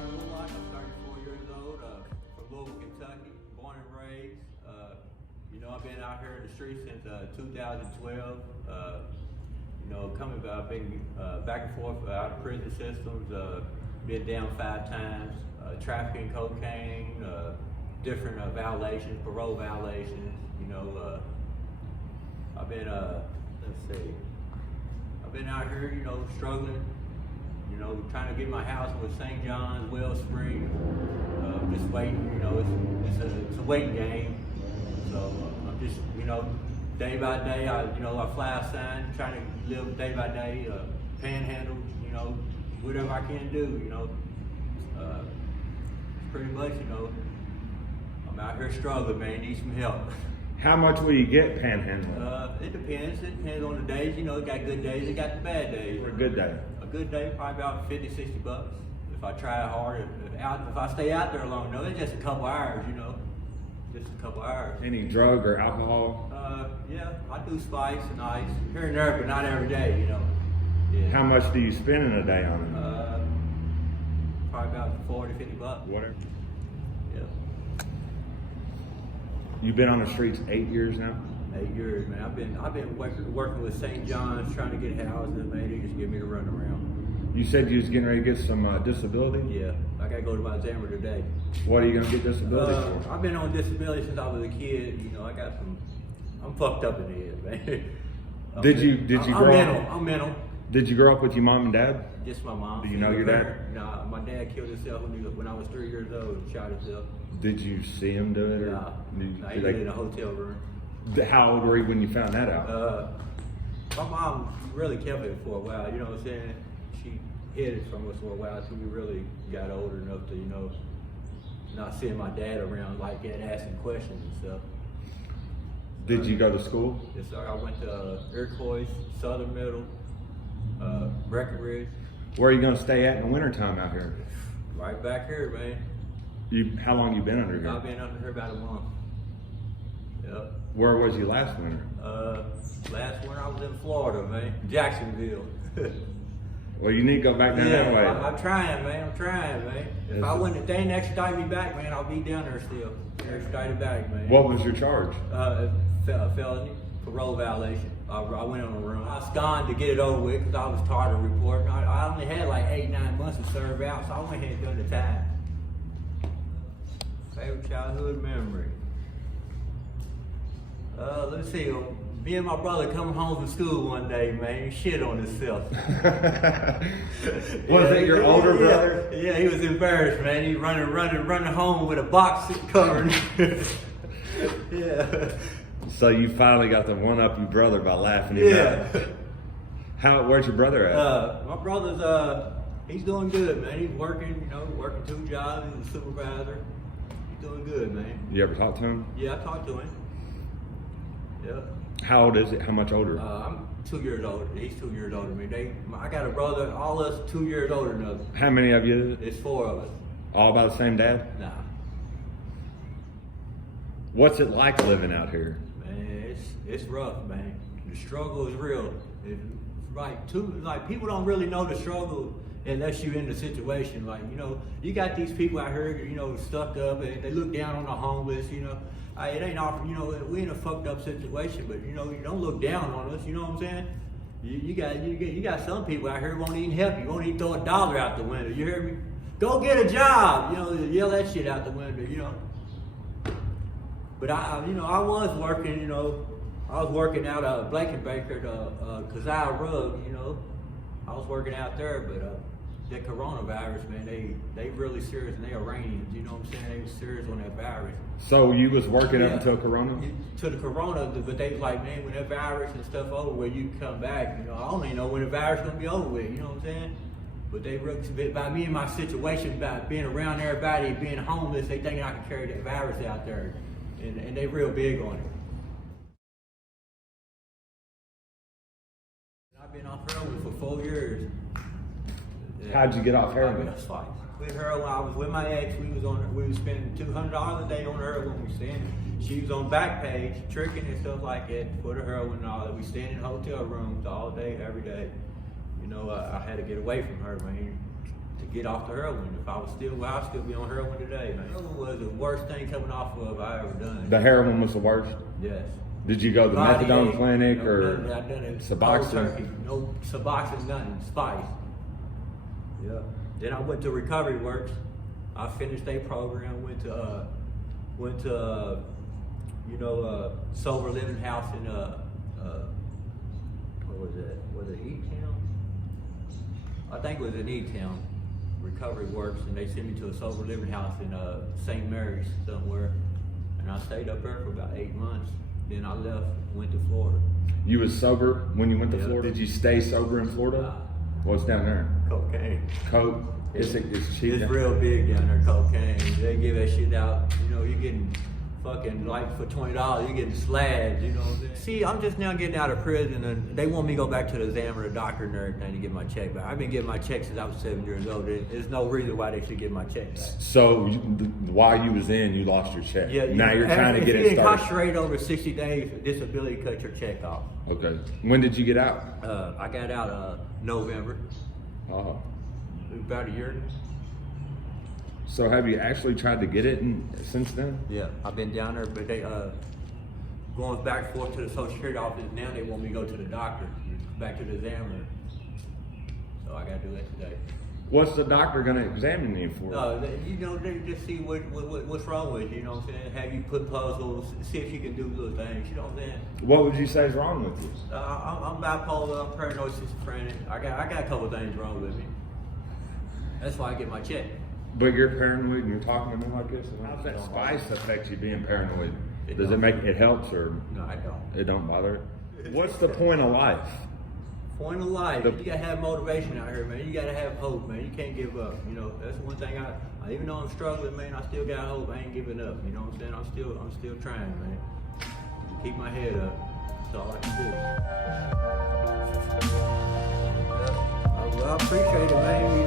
Robert Woollock. I'm 34 years old, from Louisville, Kentucky, born and raised. I've been out here in the streets since 2012. I've been back and forth out of prison systems, been down 5 times, trafficking cocaine, different violations, parole violations. I've been, I've been out here, struggling, trying to get my house with St. John's, Wellspring, just waiting, it's a waiting game. So I'm just, day by day, I fly a sign, trying to live day by day, panhandle, whatever I can do, pretty much, I'm out here struggling, man, need some help. How much will you get panhandling? It depends. It depends on the days. It got good days. It got the bad days. A good day? A good day, probably about 50, 60 bucks. If I try hard, if I stay out there long enough, it's just a couple hours, just a couple hours. Any drug or alcohol? Yeah, I do spice and ice here and there, but not every day, Yeah. How much do you spend in a day on it? Probably about 40, 50 bucks. Whatever. Yeah. You've been on the streets 8 years now? 8 years, man. I've been working with St. John's, trying to get houses, man. They just give me the runaround. You said you was getting ready to get some disability? Yeah, I gotta go to my examiner today. What are you gonna get disability for? I've been on disability since I was a kid. I'm fucked up in the head, man. Did you grow up? I'm mental. Did you grow up with your mom and dad? Just my mom. Do you know your dad? Nah, my dad killed himself when I was 3 years old and shot himself. Did you see him do it? Or Nah, he lived in a hotel room. How old were you when you found that out? My mom really kept it for a while, you know what I'm saying? She hid it from us for a while until we really got older enough to, not seeing my dad around like that, asking questions and stuff. Did you go to school? Yes, sir. I went to Iroquois, Southern Middle, Breckenridge. Where are you gonna stay at in the wintertime out here? Right back here, man. How long you been under here? I've been under here about a month. Yep. Where was you last winter? Last winter I was in Florida, man. Jacksonville. Well, you need to go back down that way. I'm trying, man. If I wouldn't, if they didn't extradite me back, man, I'll be down there still. Extradited back, man. What was your charge? Felony, parole violation. I went on a run. I absconded to get it over with because I was tired of reporting. I only had like 8, 9 months to serve out, so I went ahead and done the time. Favorite childhood memory. Let's see. Me and my brother coming home from school one day, man, he shit on himself. Was it your older brother? Yeah, he was embarrassed, man. He running home with a box covering. Yeah. So you finally got to one up your brother by laughing him out. Where's your brother at? My brother's he's doing good, man. He's working, working 2 jobs. He's a supervisor. He's doing good, man. You ever talk to him? Yeah, I talked to him. Yeah. How old is it? How much older? I'm 2 years older. He's 2 years older than me. I got a brother, all us 2 years older than us. How many of you? It's 4 of us. All by the same dad? Nah. What's it like living out here? Man, it's rough, man. The struggle is real. Like people don't really know the struggle unless you're in the situation. Like, you got these people out here, stuck up and they look down on the homeless, It ain't often, we in a fucked up situation, but you don't look down on us, you know what I'm saying? You got some people out here who won't even help you, won't even throw $1 out the window, you hear me? Go get a job, yell that shit out the window, But I was working, I was working out at Blankenbaker, Keziah Rug, I was working out there, but that coronavirus, man, they really serious, and they Iranians, you know what I'm saying? They was serious on that virus. So you was working up until Corona? To the Corona, but they was like, man, when that virus and stuff over with, you can come back. I don't even know when the virus gonna be over with, you know what I'm saying? But they really, by me and my situation, by being around everybody, being homeless, they think I can carry that virus out there, and they real big on it. I've been off heroin for 4 years. How'd you get off heroin? With heroin, I was with my ex. We was spending $200 a day on heroin. She was on Backpage, tricking and stuff like that for the heroin and all that. We staying in hotel rooms all day, every day. I had to get away from her, man. to get off the heroin. If I was still, well, I'd still be on heroin today, man. Heroin was the worst thing coming off of I ever done. The heroin was the worst? Yes. Did you go to the Body methadone ache, clinic no, or nothing. I done it Suboxone? cold turkey. No Suboxone, nothing. Spice. Yeah. Then I went to Recovery Works. I finished their program. Went to sober living house in what was it? Was it E-Town? I think it was in E-Town. Recovery Works, and they sent me to a sober living house in St. Mary's somewhere, and I stayed up there for about 8 months. Then I left, went to Florida. You was sober when you went to Yeah. Florida? Did you stay sober in Florida? What's down there? Cocaine. Coke? It's cheap. It's real big down there, cocaine. They give that shit out. You know, you're getting fucking, like, for $20, you're getting slabs, you know what I'm saying? See, I'm just now getting out of prison, and they want me to go back to the examiner, the doctor, and everything to get my check back. I've been getting my check since I was 7 years old. There's no reason why they should get my check back. So while you was in, you lost your check. Yeah, Now you're trying to get it If you started. incarcerated over 60 days, disability cut your check off. Okay. When did you get out? I got out November, Oh. about a year. So have you actually tried to get it since then? Yeah, I've been down there, but they going back and forth to the Social Security office. Now they want me to go to the doctor, back to the examiner. So I got to do that today. What's the doctor going to examine you for? They just see what's wrong with you. You know what I'm saying? Have you put puzzles? See if you can do little things. You know what I'm saying? What would you say is wrong with you? I'm bipolar. I'm paranoid schizophrenic. I got a couple things wrong with me. That's why I get my check. But you're paranoid and you're talking to me like this? How does that spice affect you being paranoid? Does it make it helps or No, I don't. it don't bother? What's the point of life? Point of life. You gotta have motivation out here, man. You gotta have hope, man. You can't give up. You know, that's one thing I even though I'm struggling, man, I still got hope. I ain't giving up. You know what I'm saying? I'm still trying, man. Keep my head up. That's all I can do. Well, I appreciate it, man.